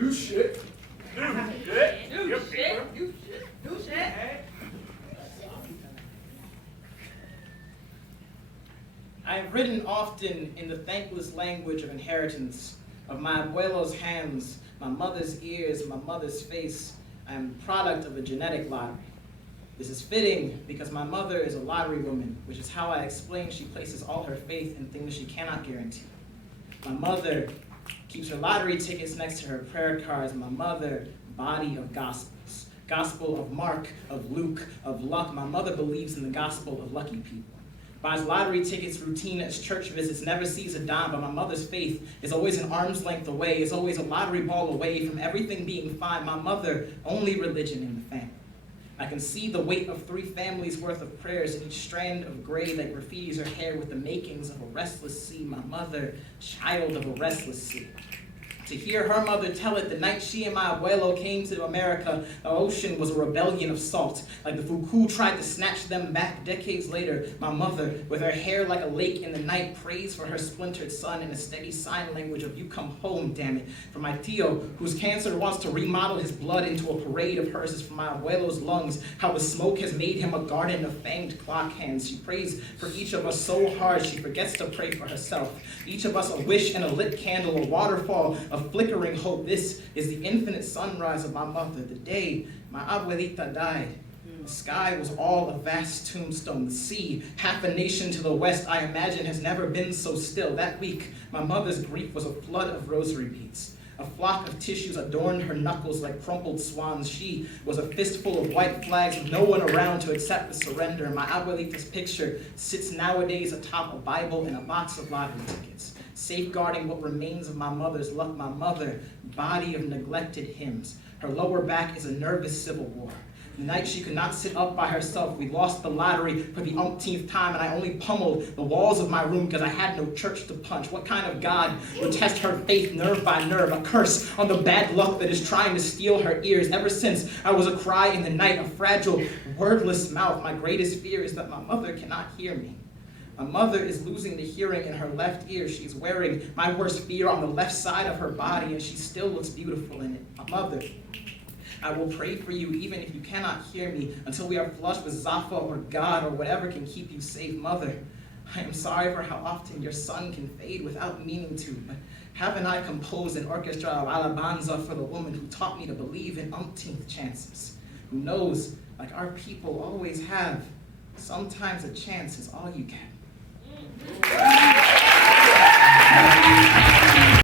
New shit. New shit. I have written often in the thankless language of inheritance, of my abuelo's hands, my mother's ears, my mother's face. I am the product of a genetic lottery. This is fitting because my mother is a lottery woman, which is how I explain she places all her faith in things she cannot guarantee. My mother keeps her lottery tickets next to her prayer cards. My mother, body of gospels. Gospel of Mark, of Luke, of luck. My mother believes in the gospel of lucky people. Buys lottery tickets routine as church visits, never sees a dime, but my mother's faith is always an arm's length away, is always a lottery ball away from everything being fine. My mother, only religion in the family. I can see the weight of 3 families worth of prayers in each strand of gray that graffitis her hair with the makings of a restless sea. My mother, child of a restless sea. To hear her mother tell it, the night she and my abuelo came to America, the ocean was a rebellion of salt. Like the Fuku tried to snatch them back decades later, my mother, with her hair like a lake in the night, prays for her splintered son in a steady sign language of "you come home, damn it." For my tío, whose cancer wants to remodel his blood into a parade of hers, is for my abuelo's lungs, how the smoke has made him a garden of fanged clock hands. She prays for each of us so hard she forgets to pray for herself. Each of us a wish and a lit candle, a waterfall of flickering hope. This is the infinite sunrise of my mother. The day my abuelita died, the sky was all a vast tombstone. The sea, half a nation to the west, I imagine has never been so still. That week, my mother's grief was a flood of rosary beads. A flock of tissues adorned her knuckles like crumpled swans. She was a fistful of white flags with no one around to accept the surrender. My abuelita's picture sits nowadays atop a Bible and a box of lottery tickets, safeguarding what remains of my mother's luck. My mother, body of neglected hymns. Her lower back is a nervous civil war. The night she could not sit up by herself, we lost the lottery for the umpteenth time, and I only pummeled the walls of my room because I had no church to punch. What kind of God would test her faith nerve by nerve? A curse on the bad luck that is trying to steal her ears. Ever since I was a cry in the night, a fragile, wordless mouth, my greatest fear is that my mother cannot hear me. My mother is losing the hearing in her left ear. She's wearing my worst fear on the left side of her body, and she still looks beautiful in it. My mother, I will pray for you even if you cannot hear me until we are flushed with Zafa or God or whatever can keep you safe. Mother, I am sorry for how often your son can fade without meaning to, but haven't I composed an orchestra of alabanza for the woman who taught me to believe in umpteenth chances, who knows, like our people always have, sometimes a chance is all you get.